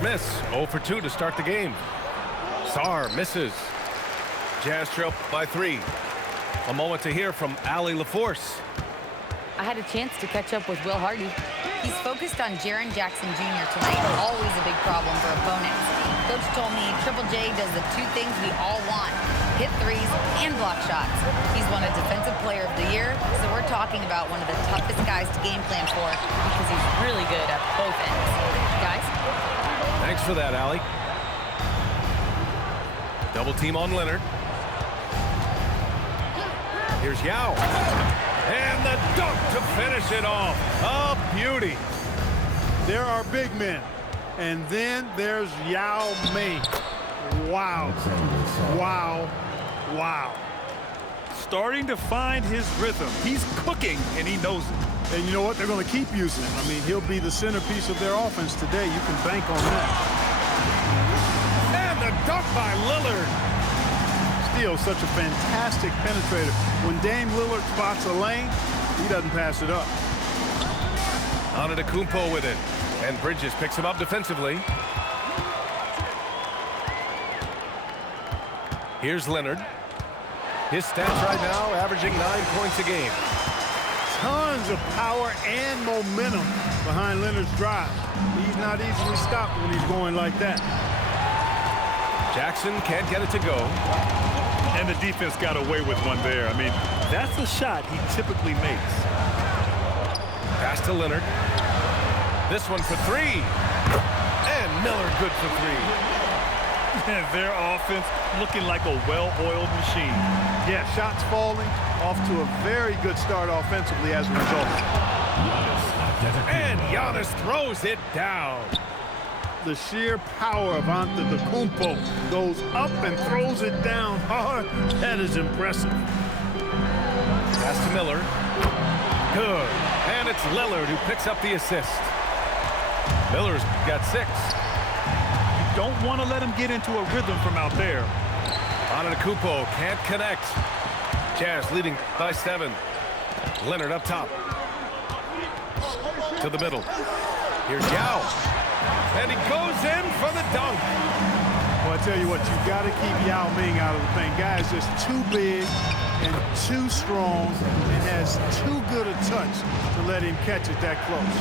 Miss 0 for 2 to start the game. Sarr misses. Jazz trail by 3. A moment to hear from Allie LaForce. I had a chance to catch up with Will Hardy. He's focused on Jaren Jackson Jr. tonight, always a big problem for opponents. Coach told me Triple J does the 2 things we all want, hit threes and block shots. He's won a Defensive Player of the Year, so we're talking about one of the toughest guys to game plan for because he's really good at both ends. Guys? Thanks for that, Allie. Double team on Leonard. Here's Yao. And the dunk to finish it off. A beauty. There are big men. And then there's Yao Ming. Wow. Wow. Wow. Starting to find his rhythm. He's cooking, and he knows it. And you know what? They're going to keep using him. I mean, he'll be the centerpiece of their offense today. You can bank on that. And the dunk by Lillard. Still such a fantastic penetrator. When Dame Lillard spots a lane, he doesn't pass it up. Antetokounmpo with it. And Bridges picks him up defensively. Here's Leonard. His stats right now averaging 9 points a game. Tons of power and momentum behind Leonard's drive. He's not easily stopped when he's going like that. Jackson can't get it to go. And the defense got away with one there. I mean, that's a shot he typically makes. Pass to Leonard. This one for 3. And Miller good for 3. And their offense looking like a well-oiled machine. Yeah, shots falling off to a very good start offensively as a result. And Giannis throws it down. The sheer power of Antetokounmpo goes up and throws it down hard. That is impressive. Pass to Miller. Good. And it's Lillard who picks up the assist. Miller's got 6. You don't want to let him get into a rhythm from out there. Antetokounmpo can't connect. Jazz leading by 7. Leonard up top. To the middle. Here's Yao. And he goes in for the dunk. Well, I tell you what, you got to keep Yao Ming out of the paint. Guy is just too big and too strong and has too good a touch to let him catch it that close.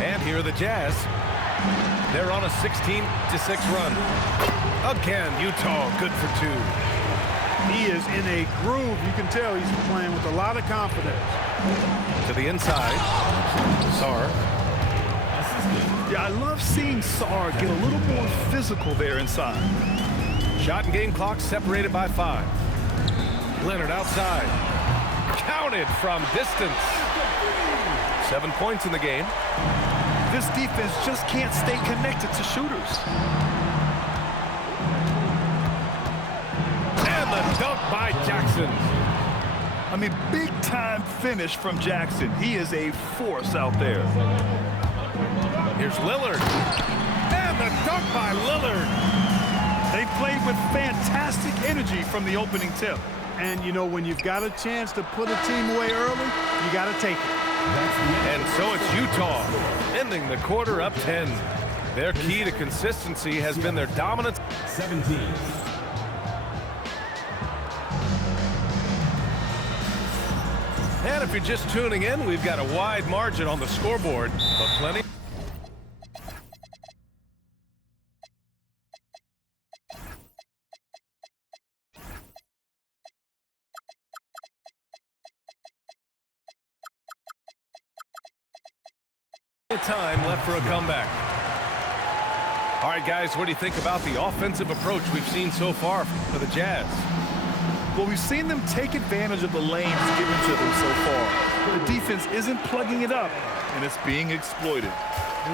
And here are the Jazz. They're on a 16-6 run. Again, Utah good for 2. He is in a groove. You can tell he's playing with a lot of confidence. To the inside. Sarr. Yeah, I love seeing Sarr get a little more physical there inside. Shot and game clock separated by 5. Leonard outside. Counted from distance. 7 points in the game. This defense just can't stay connected to shooters. And the dunk by Jackson. I mean, big-time finish from Jackson. He is a force out there. Here's Lillard. And the dunk by Lillard. They played with fantastic energy from the opening tip. And, you know, when you've got a chance to put a team away early, you got to take it. And so it's Utah, ending the quarter up 10. Their key to consistency has been their dominance. 17. And if you're just tuning in, we've got a wide margin on the scoreboard, but plenty. Time left for a comeback. All right, guys, what do you think about the offensive approach we've seen so far for the Jazz? Well, we've seen them take advantage of the lanes given to them so far. The defense isn't plugging it up, and it's being exploited.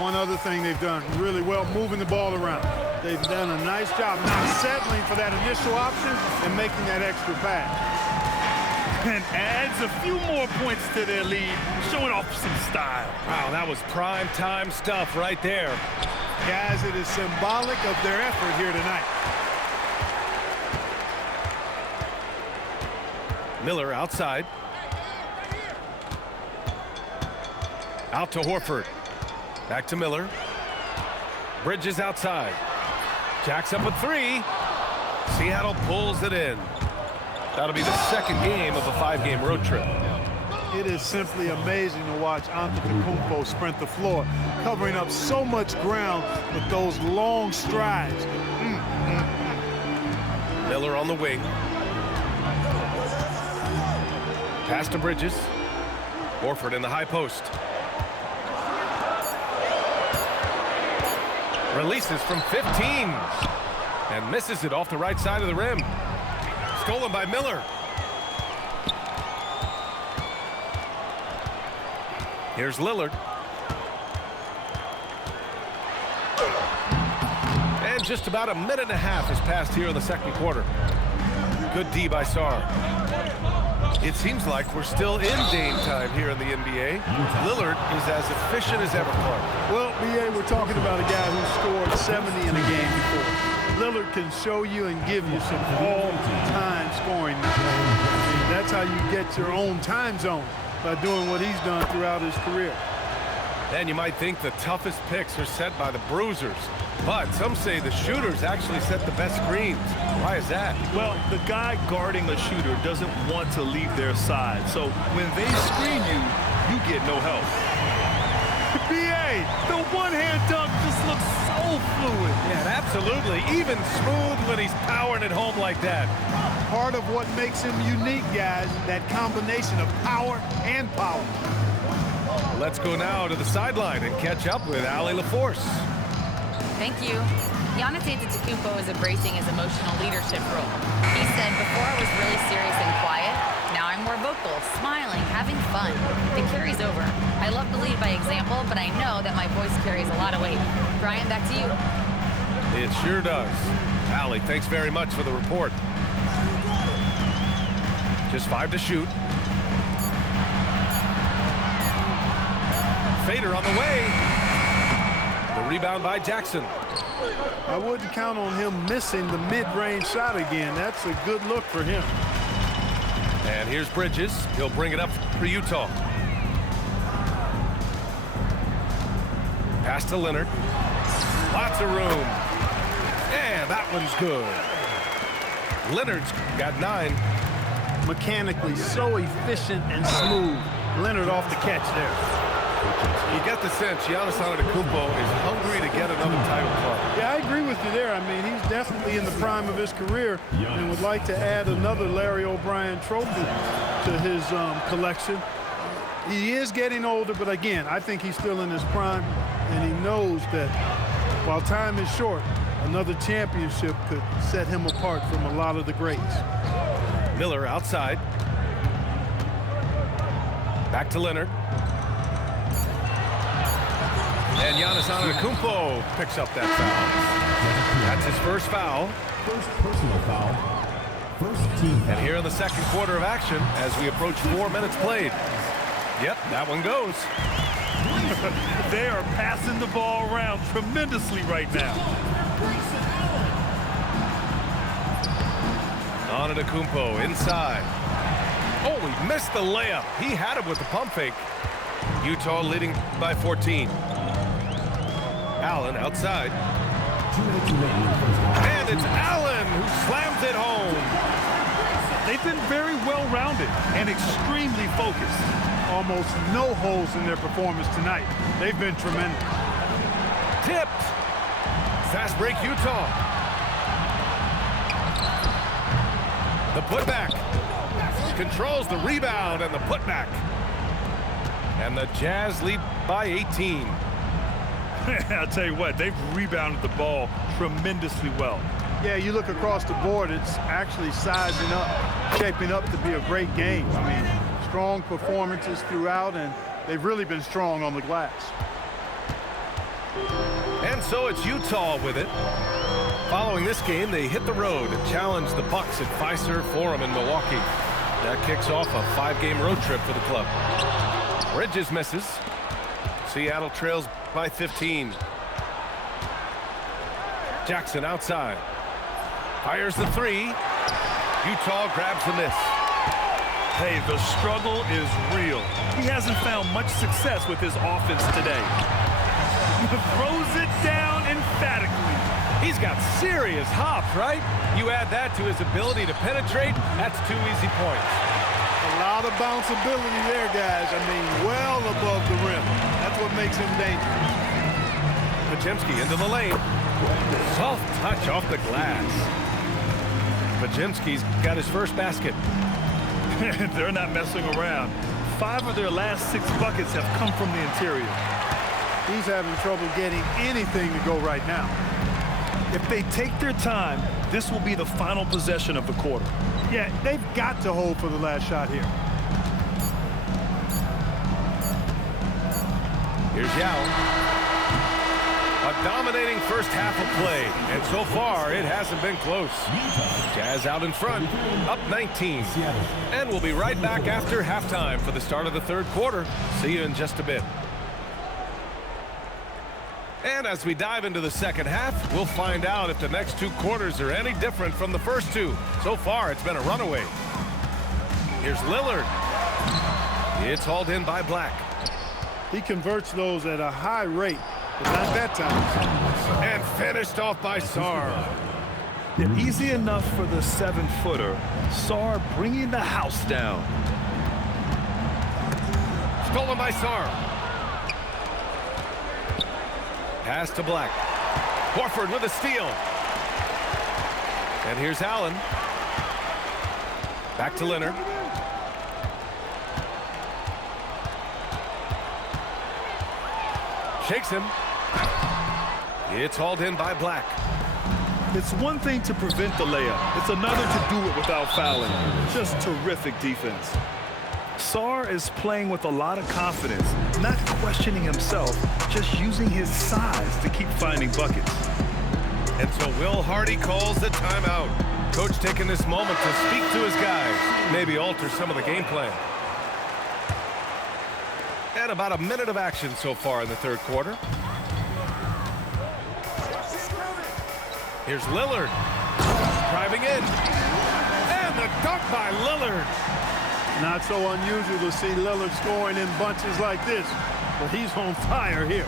One other thing they've done really well, moving the ball around. They've done a nice job not settling for that initial option and making that extra pass. And adds a few more points to their lead, showing off some style. Wow, that was prime time stuff right there. Guys, it is symbolic of their effort here tonight. Miller outside. Out to Horford. Back to Miller. Bridges outside. Jacks up a three. Seattle pulls it in. That'll be the second game of a 5-game road trip. It is simply amazing to watch Antetokounmpo sprint the floor, covering up so much ground with those long strides. Miller on the wing. Pass to Bridges. Horford in the high post. Releases from 15. And misses it off the right side of the rim. Stolen by Miller. Here's Lillard. And just about a minute and a half has passed here in the second quarter. Good D by Sarr. It seems like we're still in Dame time here in the NBA. Lillard is as efficient as ever, Clark. Well, B.A., we're talking about a guy who scored 70 in a game before. Lillard can show you and give you some all-time scoring. That's how you get your own time zone, by doing what he's done throughout his career. And you might think the toughest picks are set by the bruisers, but some say the shooters actually set the best screens. Why is that? Well, the guy guarding a shooter doesn't want to leave their side. So when they screen you, you get no help. B.A., the one-hand dunk just looks so fluid. Yeah, absolutely. Even smooth when he's powering it home like that. Part of what makes him unique, guys, that combination of power and power. Let's go now to the sideline and catch up with Allie LaForce. Thank you. Giannis Antetokounmpo is embracing his emotional leadership role. He said, before I was really serious and quiet, now I'm more vocal, smiling, having fun. It carries over. I love to lead by example, but I know that my voice carries a lot of weight. Brian, back to you. It sure does. Allie, thanks very much for the report. Just 5 to shoot. Fader on the way. The rebound by Jackson. I wouldn't count on him missing the mid-range shot again. That's a good look for him. And here's Bridges. He'll bring it up for Utah. Pass to Leonard. Lots of room. And that one's good. Leonard's got 9. Mechanically so efficient and smooth. Leonard off the catch there. You get the sense Giannis Antetokounmpo is hungry to get another title club. Yeah, I agree with you there. I mean, he's definitely in the prime of his career and would like to add another Larry O'Brien trophy to his collection. He is getting older, but again, I think he's still in his prime, and he knows that while time is short, another championship could set him apart from a lot of the greats. Miller outside. Back to Leonard. And Giannis Antetokounmpo picks up that foul. That's his first foul. First personal foul. First team foul. And here in the second quarter of action, as we approach 4 minutes played. Yep, that one goes. They are passing the ball around tremendously right now. Antetokounmpo inside. Oh, he missed the layup. He had him with the pump fake. Utah leading by 14. Allen outside. 2 minutes remaining in the first half. And it's Allen who slams it home. They've been very well-rounded and extremely focused. Almost no holes in their performance tonight. They've been tremendous. Tipped. Fast break Utah. The putback. Controls the rebound and the putback. And the Jazz lead by 18. I'll tell you what, they've rebounded the ball tremendously well. Yeah, you look across the board, it's actually sizing up, shaping up to be a great game. I mean, strong performances throughout, and they've really been strong on the glass. And so it's Utah with it. Following this game, they hit the road and challenge the Bucks at Fiserv Forum in Milwaukee. That kicks off a 5-game road trip for the club. Bridges misses. Seattle trails by 15. Jackson outside. Fires the 3. Utah grabs the miss. Hey, the struggle is real. He hasn't found much success with his offense today. Throws it down and got serious hop, right? You add that to his ability to penetrate, that's 2 easy points. A lot of bounceability there, guys. I mean, well above the rim. That's what makes him dangerous. Podziemski into the lane. Soft touch off the glass. Podziemski's got his first basket. They're not messing around. 5 of their last 6 buckets have come from the interior. He's having trouble getting anything to go right now. If they take their time, this will be the final possession of the quarter. Yeah, they've got to hold for the last shot here. Here's Yao. A dominating first half of play, and so far it hasn't been close. Jazz out in front, up 19. And we'll be right back after halftime for the start of the third quarter. See you in just a bit. And as we dive into the second half, we'll find out if the next 2 quarters are any different from the first 2. So far, it's been a runaway. Here's Lillard. It's hauled in by Black. He converts those at a high rate, but not that time. And finished off by Sarr. Easy enough for the 7-footer. Sarr bringing the house down. Stolen by Sarr. Pass to Black. Horford with a steal. And here's Allen. Back to Leonard. Shakes him. It's hauled in by Black. It's one thing to prevent the layup. It's another to do it without fouling. Just terrific defense. Sarr is playing with a lot of confidence, not questioning himself, just using his size to keep finding buckets. And so Will Hardy calls the timeout. Coach taking this moment to speak to his guys, maybe alter some of the game plan. And about a minute of action so far in the third quarter. Here's Lillard. Driving in. And the dunk by Lillard. Not so unusual to see Lillard scoring in bunches like this, but he's on fire here.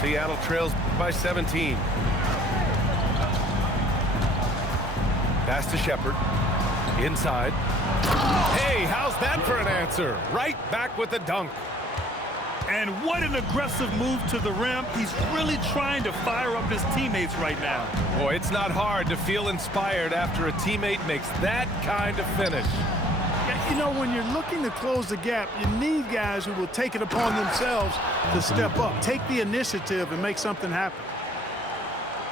Seattle trails by 17. Pass to Shepherd. Inside. Hey, how's that for an answer? Right back with the dunk. And what an aggressive move to the rim. He's really trying to fire up his teammates right now. Boy, it's not hard to feel inspired after a teammate makes that kind of finish. You know, when you're looking to close the gap, you need guys who will take it upon themselves to step up, take the initiative, and make something happen.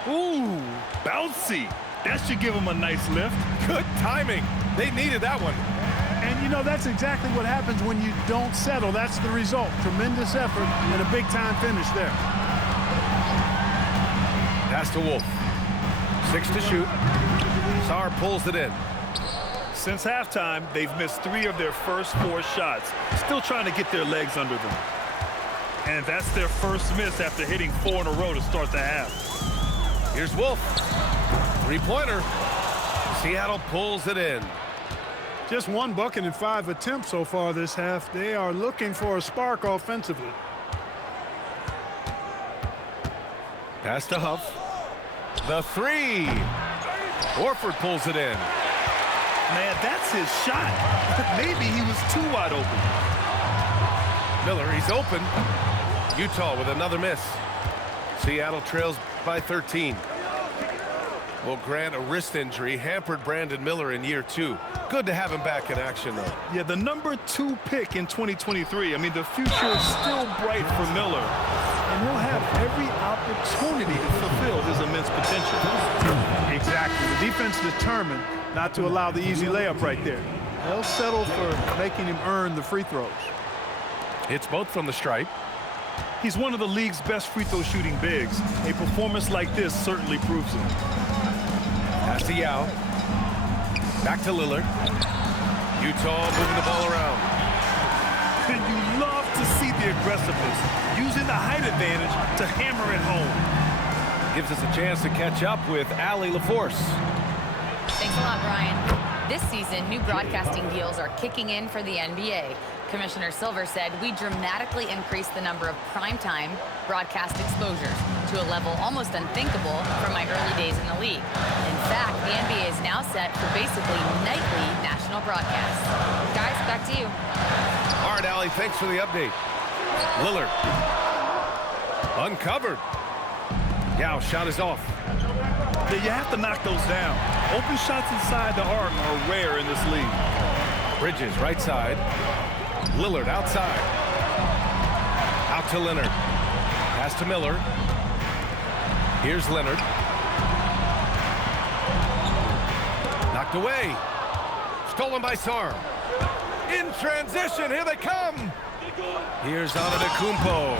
Ooh, bouncy. That should give him a nice lift. Good timing. They needed that one. And, you know, that's exactly what happens when you don't settle. That's the result. Tremendous effort and a big-time finish there. Pass to Wolf. 6 to shoot. Sarr pulls it in. Since halftime, they've missed 3 of their first 4 shots. Still trying to get their legs under them. And that's their first miss after hitting 4 in a row to start the half. Here's Wolf. 3-pointer. Seattle pulls it in. Just 1 bucket in 5 attempts so far this half. They are looking for a spark offensively. Pass to Huff. The 3. Horford pulls it in. Man, that's his shot. Maybe he was too wide open. Miller, he's open. Utah with another miss. Seattle trails by 13. Well, Grant, a wrist injury hampered Brandon Miller in year 2. Good to have him back in action, though. Yeah, the number 2 pick in 2023. I mean, the future is still bright for Miller. And he'll have every opportunity to fulfill his immense potential. Exactly. The defense determined not to allow the easy layup right there. They'll settle for making him earn the free throws. It's both from the stripe. He's one of the league's best free throw shooting bigs. A performance like this certainly proves it. Pass to Yao. Back to Lillard. Utah moving the ball around. And you love to see the aggressiveness, using the height advantage to hammer it home. Gives us a chance to catch up with Allie LaForce. Thanks a lot, Brian. This season, new broadcasting deals are kicking in for the NBA. Commissioner Silver said we dramatically increased the number of primetime broadcast exposures. to a level almost unthinkable from my early days in the league. In fact, the NBA is now set for basically nightly national broadcasts. Guys, back to you. All right, Allie, thanks for the update. Lillard. Uncovered. Yao, shot is off. Yeah, you have to knock those down. Open shots inside the arc are rare in this league. Bridges, right side. Lillard, outside. Out to Leonard. Pass to Miller. Here's Leonard. Knocked away. Stolen by Sarr. In transition, here they come. Here's Antetokounmpo.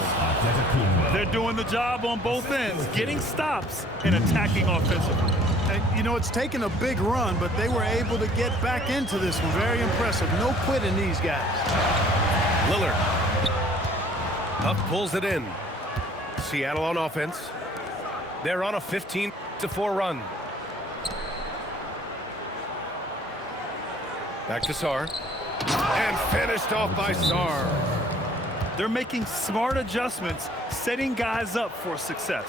They're doing the job on both ends, getting stops and attacking offensively. And, you know, it's taken a big run, but they were able to get back into this one. Very impressive. No quitting these guys. Lillard. Huff pulls it in. Seattle on offense. They're on a 15-4 run. Back to Sarr. And finished off by Sarr. They're making smart adjustments, setting guys up for success.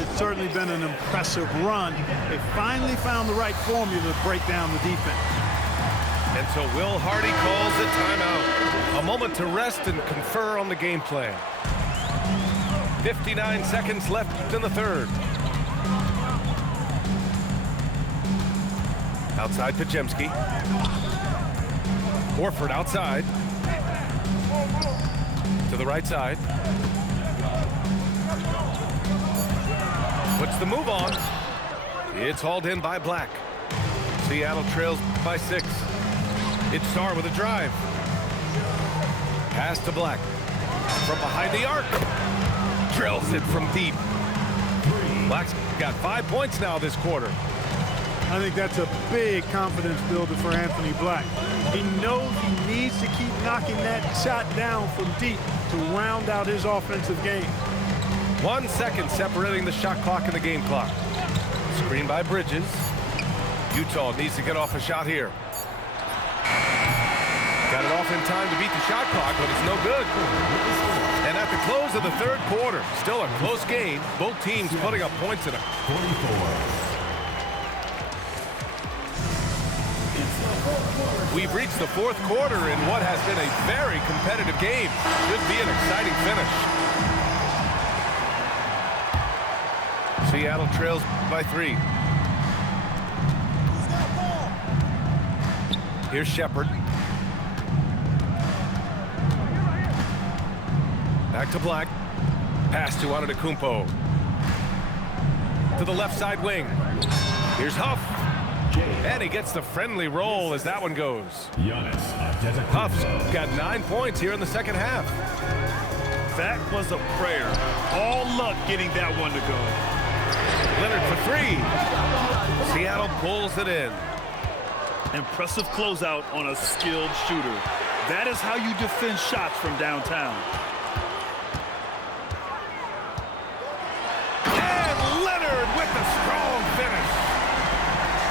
It's certainly been an impressive run. They finally found the right formula to break down the defense. And so Will Hardy calls the timeout. A moment to rest and confer on the game plan. 59 seconds left in the third. Outside Podziemski. Horford outside. To the right side. Puts the move on. It's hauled in by Black. Seattle trails by 6. It's Sarr with a drive. Pass to Black. From behind the arc. Drills it from deep. Black's got 5 points now this quarter. I think that's a big confidence builder for Anthony Black. He knows he needs to keep knocking that shot down from deep to round out his offensive game. 1 second separating the shot clock and the game clock. Screen by Bridges. Utah needs to get off a shot here. Got it off in time to beat the shot clock, but it's no good. And at the close of the third quarter, still a close game. Both teams putting up points in it. 44. We've reached the fourth quarter in what has been a very competitive game. Should be an exciting finish. Seattle trails by 3. Here's Shepherd. Back to Black. Pass to Antetokounmpo. To the left side wing. Here's Huff. And he gets the friendly roll as that one goes. Huff's got 9 points here in the second half. That was a prayer. All luck getting that one to go. Leonard for 3. Seattle pulls it in. Impressive closeout on a skilled shooter. That is how you defend shots from downtown. And Leonard with the strong finish.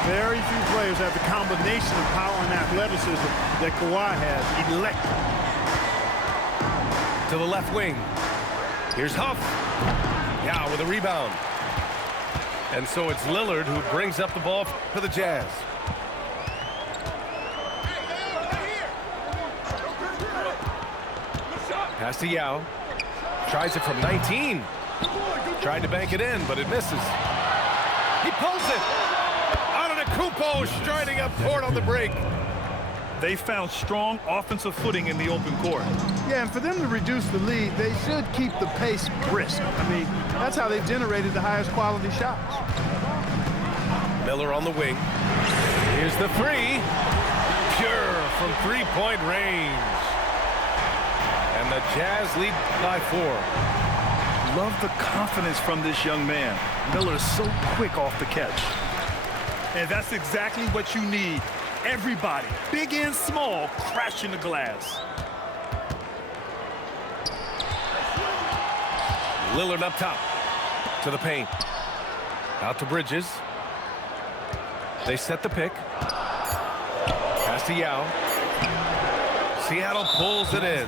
Very few players have the combination of power and athleticism that Kawhi has. Electric. To the left wing. Here's Huff. Yao with a rebound. And so it's Lillard who brings up the ball for the Jazz. Pass to Yao. Tries it from 19. Tried to bank it in, but it misses. He pulls it. Antetokounmpo striding up court on the break. They found strong offensive footing in the open court. Yeah, and for them to reduce the lead, they should keep the pace brisk. I mean, that's how they've generated the highest quality shots. Miller on the wing. Here's the 3. Pure from three-point range. And the Jazz lead by 4. Love the confidence from this young man. Miller's so quick off the catch. And that's exactly what you need. Everybody, big and small, crashing the glass. Lillard up top to the paint. Out to Bridges. They set the pick. Pass to Yao. Seattle pulls it in.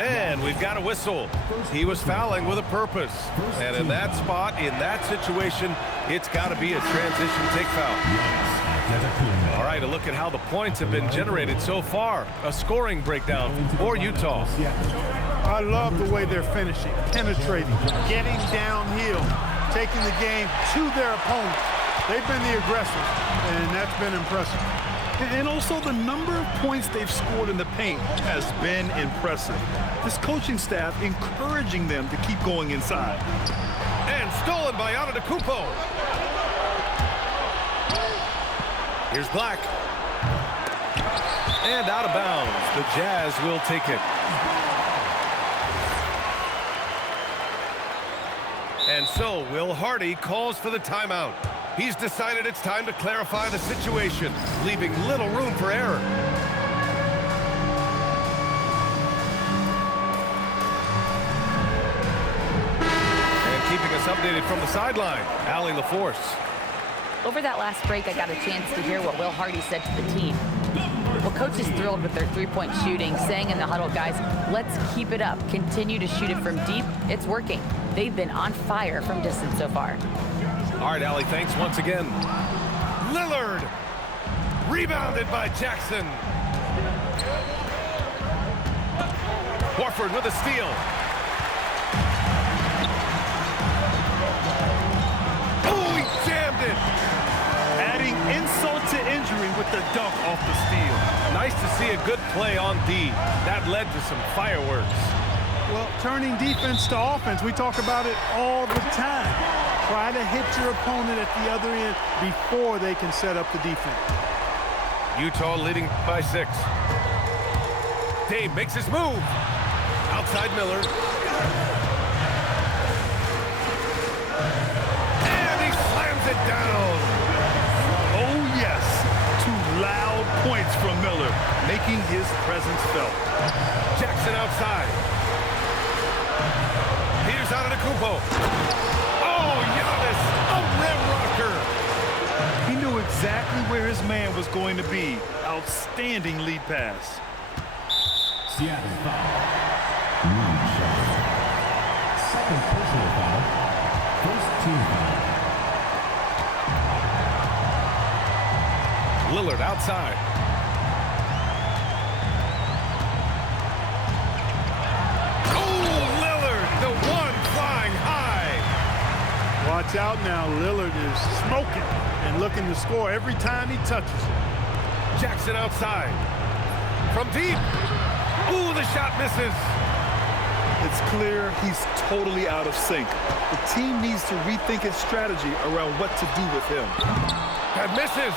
And we've got a whistle. He was fouling with a purpose. And in that spot, in that situation, it's got to be a transition take foul. All right, a look at how the points have been generated so far. A scoring breakdown for Utah. I love the way they're finishing, penetrating, getting downhill, taking the game to their opponent. They've been the aggressors, and that's been impressive. And also the number of points they've scored in the paint has been impressive. This coaching staff encouraging them to keep going inside. And stolen by Antetokounmpo. Here's Black. And out of bounds. The Jazz will take it. And so Will Hardy calls for the timeout. He's decided it's time to clarify the situation, leaving little room for error. And keeping us updated from the sideline, Allie LaForce. Over that last break, I got a chance to hear what Will Hardy said to the team. Well, coach is thrilled with their three-point shooting, saying in the huddle, guys, let's keep it up. Continue to shoot it from deep. It's working. They've been on fire from distance so far. All right, Allie, thanks once again. Lillard, rebounded by Jackson. Horford with a steal. Oh, he jammed it. Adding insult to injury with the dunk off the steal. Nice to see a good play on D. That led to some fireworks. Well, turning defense to offense, we talk about it all the time. Try to hit your opponent at the other end before they can set up the defense. Utah leading by 6. Dave makes his move. Outside Miller. And he slams it down. Oh, yes. 2 loud points from Miller, making his presence felt. Jackson outside. Here's Antetokounmpo. Oh, Giannis, a rim rocker. He knew exactly where his man was going to be. Outstanding lead pass. Seattle foul. Lead shot. Second personal foul. First team foul. Lillard outside. Oh, Lillard, the one flying high. Watch out now. Lillard is smoking and looking to score every time he touches it. Jackson outside. From deep. Ooh, the shot misses. It's clear he's totally out of sync. The team needs to rethink its strategy around what to do with him. That misses.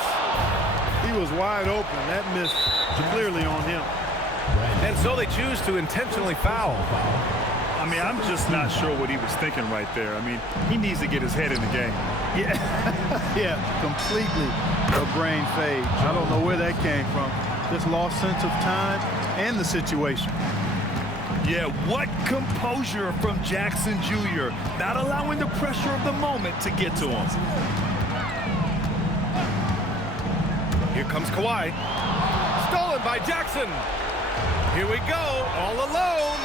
He was wide open. That miss clearly on him. And so they choose to intentionally foul. I mean, I'm just not sure what he was thinking right there. I mean, he needs to get his head in the game. Yeah, yeah, completely a brain fade. I don't know where that came from. Just lost sense of time and the situation. Yeah, what composure from Jackson Jr. Not allowing the pressure of the moment to get to him. Here comes Kawhi. Stolen by Jackson. Here we go, all alone.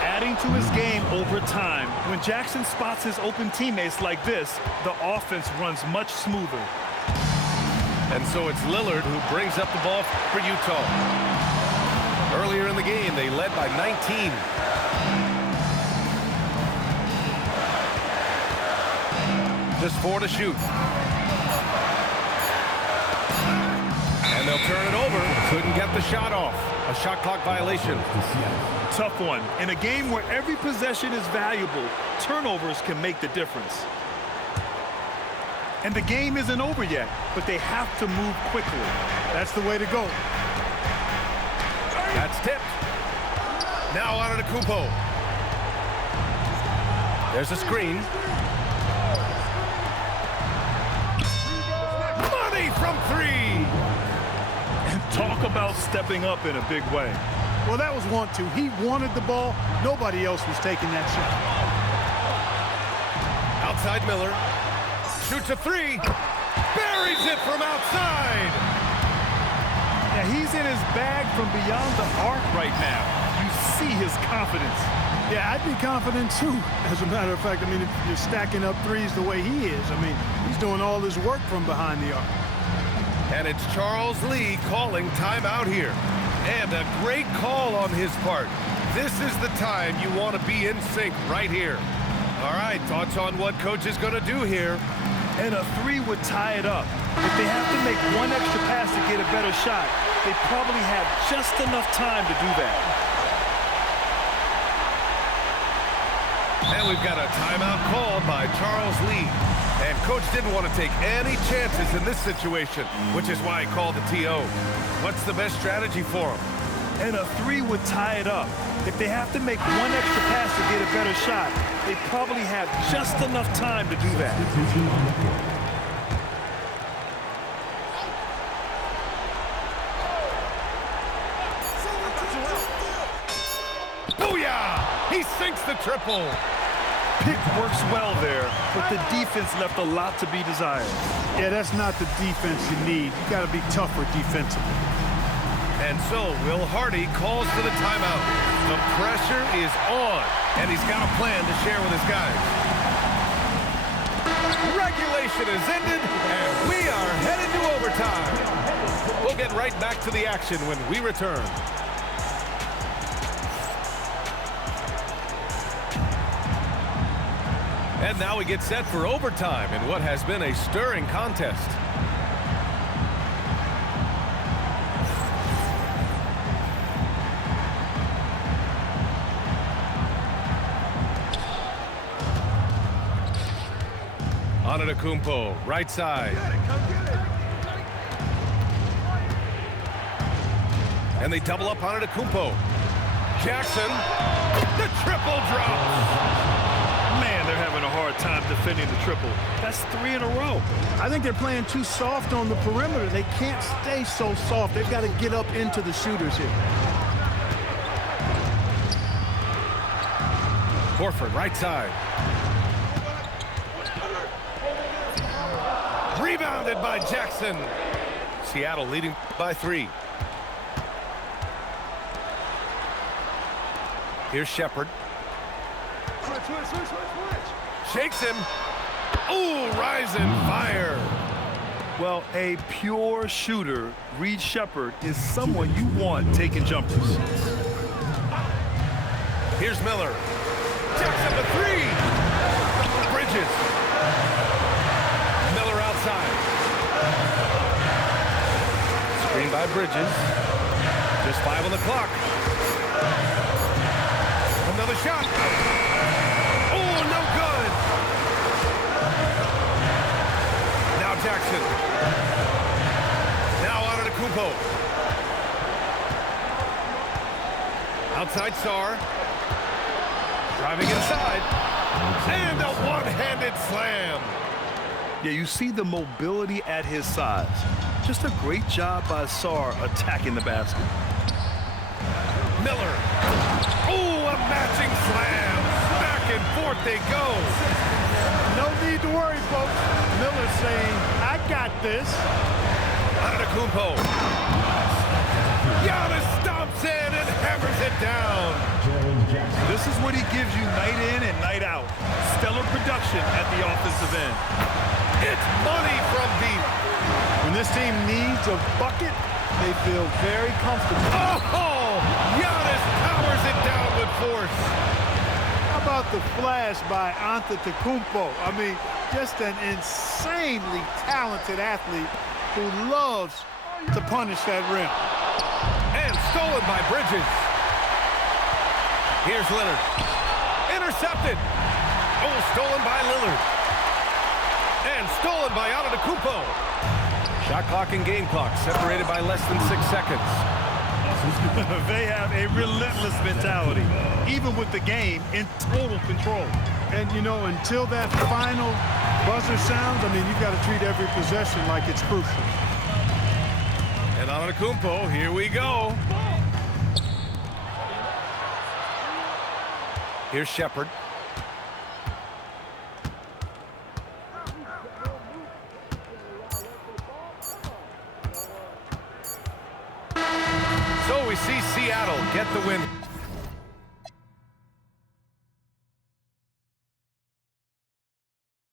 Adding to his game over time. When Jackson spots his open teammates like this, the offense runs much smoother. And so it's Lillard who brings up the ball for Utah. Earlier in the game, they led by 19. Just 4 to shoot. And they'll turn it over. Couldn't get the shot off. A shot clock violation. Tough one. In a game where every possession is valuable, turnovers can make the difference. And the game isn't over yet, but they have to move quickly. That's the way to go. That's tipped. Now Antetokounmpo. There's a screen. Money from 3. And talk about stepping up in a big way. Well, that was want to. He wanted the ball. Nobody else was taking that shot. Outside Miller. Shoots a 3. Buries it from outside. Yeah, he's in his bag from beyond the arc right now. You see his confidence. Yeah, I'd be confident too. As a matter of fact, I mean, if you're stacking up threes the way he is, I mean, he's doing all his work from behind the arc. And it's Charles Lee calling timeout here. And a great call on his part. This is the time you want to be in sync right here. All right, thoughts on what coach is going to do here? And a three would tie it up. If they have to make one extra pass to get a better shot, they probably have just enough time to do that. And we've got a timeout called by Charles Lee. And coach didn't want to take any chances in this situation, which is why he called the TO. What's the best strategy for him? And a three would tie it up. If they have to make one extra pass to get a better shot, they probably have just enough time to do that. Substitution on the court. Booyah! He sinks the triple. Pick works well there, but the defense left a lot to be desired. Yeah, that's not the defense you need. You got to be tougher defensively. And so Will Hardy calls for the timeout. The pressure is on, and he's got a plan to share with his guys. Regulation is ended, and we are headed to overtime. We'll get right back to the action when we return. And now we get set for overtime in what has been a stirring contest. Antetokounmpo, right side. And they double up Antetokounmpo. Jackson, the triple drops. Man, they're having a hard time defending the triple. That's 3 in a row. I think they're playing too soft on the perimeter. They can't stay so soft. They've got to get up into the shooters here. Horford, right side. Rebounded by Jackson. Seattle leading by 3. Here's Shepherd. Shakes him. Ooh, rise and fire. Well, a pure shooter, Reed Shepherd, is someone you want taking jumpers. Here's Miller. Jackson to 3. Bridges. Miller outside. Screen by Bridges. Just 5 on the clock. Another shot. Oh, no good. Now Jackson. Now Antetokounmpo. Outside Sarr. Driving inside. And a one-handed slam. Yeah, you see the mobility at his size. Just a great job by Sarr attacking the basket. Miller. Oh, a matching slam. Back and forth they go. No need to worry, folks. Miller's saying, I got this. Antetokounmpo. Giannis stomps in and hammers it down. This is what he gives you night in and night out. Stellar production at the offensive end. It's money from deep. When this team needs a bucket, they feel very comfortable. Oh, Giannis powers it down with force. How about the flash by Antetokounmpo? I mean, just an insanely talented athlete who loves to punish that rim. And stolen by Bridges. Here's Leonard. Intercepted. Oh, stolen by Lillard. And stolen by Antetokounmpo. Shot clock and game clock separated by less than 6 seconds. They have a relentless mentality, even with the game in total control. And, you know, until that final buzzer sounds, I mean, you've got to treat every possession like it's crucial. And Antetokounmpo, here we go. Here's Shepherd. So we see Seattle get the win.